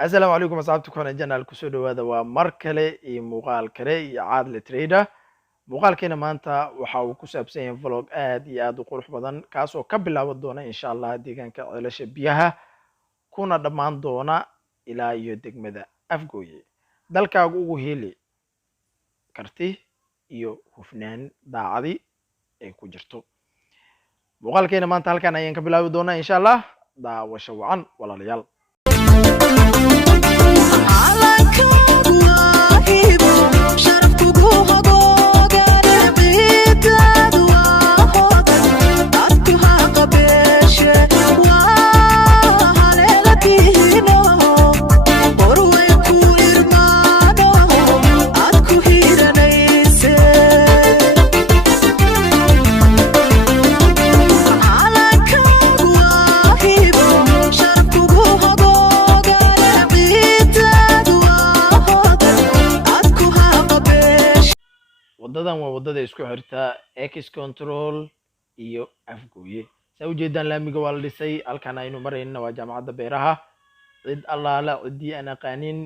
السلام عليكم أصحابتي كون جانا الكسود هذا ومركلة مقال كلي عادل تريدا مقال كنا ما أنت وحاو كسب سين فلوج آد وقروح بدن كاسو قبل ودونا إن شاء الله دي كان كعلاش بيها كنا دمان دونا إلى يدك مدى أفقوي دالك أقوه هيلي كرتي iyo hufnaan daacadi ay ku jirto muuqaalkeena maanta halkan ayaan ka bilaabi doonaa insha Allah daawasho wacan walaalayaal wadadan waa wadada isku xirta X control iyo afgooye soo jeedaan laamiga waa la dhisay halkan aynu marayna waa jaamacadda beeraha cid allaala cidii aan aqaanin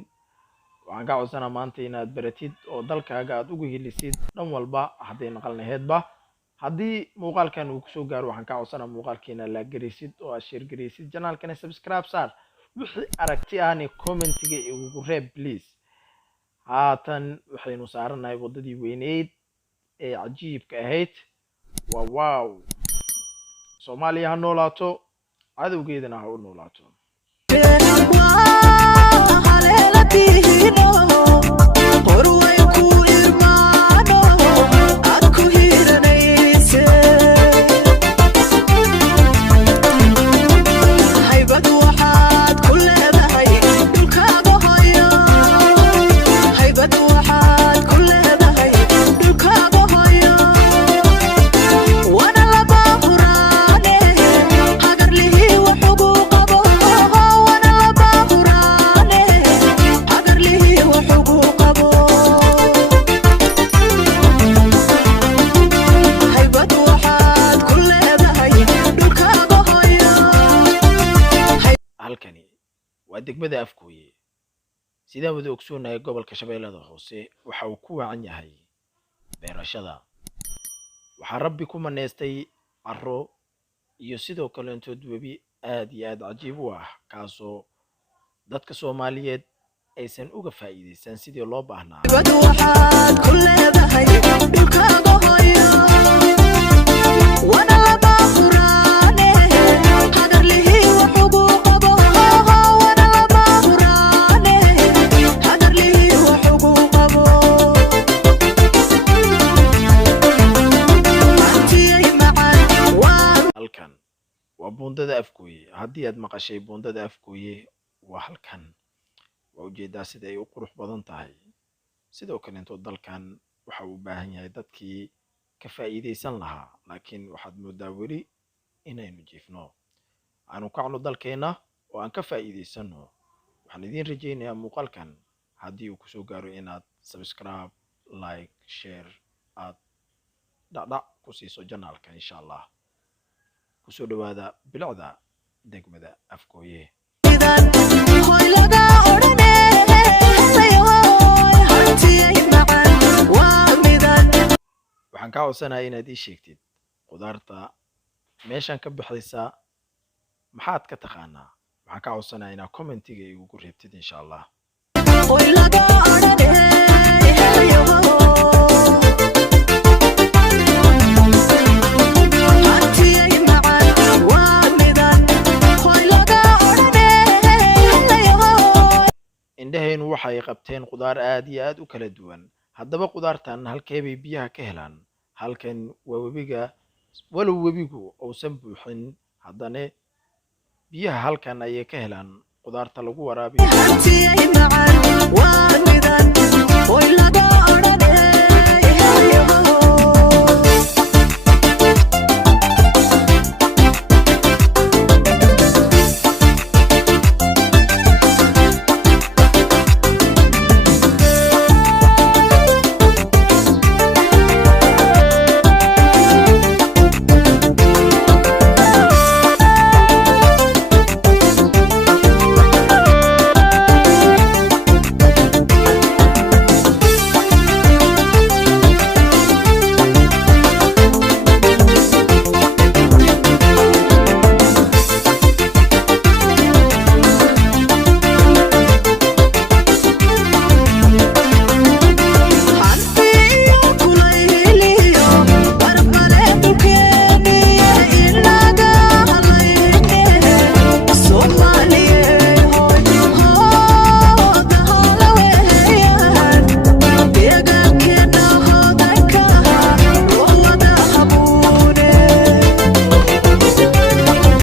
waxaan ka codsanaa maanta inaad baratid oo dalkaaga aad ugu helisid dhan walba haddii naqalnaheedba haddii muuqaalkan uu kusoo gaaro waxaan ka codsanaa muuqaalkeena la garisid oo aad share garisid channelkana subscribe saar wixii aragti ahna commentiga igu reeb please haatan waxaynu saaranahay wadadii weyneyd ee cajiibka ahayd waaw Soomaaliya ha noolaato cadowgeedana ha u noolaato degmada afgooye sida wada ogsoonahay gobolka Shabeellada Hoose waxa uu ku wacan yahay beerashada waxa rabbi ku maneestay arro iyo sidoo kale intood webi aad iyo aad cajiib u ah kaasoo dadka Soomaaliyeed aysan uga faa'iideysan sidii loo baahnaa bundada afgooye haddii aad maqashay bundada afgooye waa halkan waa ujeedaa sida ay u qurux badan tahay sidoo kale intuu dalkan waxa uu baahan yahay dadkii ka faa'iideysan lahaa laakiin waxaad moodaa weli inaynu jiifno aanu kacno dalkeena oo aan ka faa'iideysano waxaan idin rajaynayaa muuqaalkan haddii uu kusoo gaaro inaad subscribe like share aad dhacdhac ku siiso channelka insha Allah kusoo dhawaada bilowda degmada afgooye waxaan ka codsanayaa inaad ii sheegtid qudaarta meeshan ka bixaysa maxaad ka taqaanaa waxaan ka codsanayaa inaad commentiga igu reebtid insha Allah indhahaynu waxay qabteen qudaar aad iyo aad u kala duwan haddaba qudaartan halkee bay biyaha ka helaan halkan waa webiga walow webigu uusan buuxin haddana biyaha halkan ayay ka helaan qudaarta lagu waraabiyo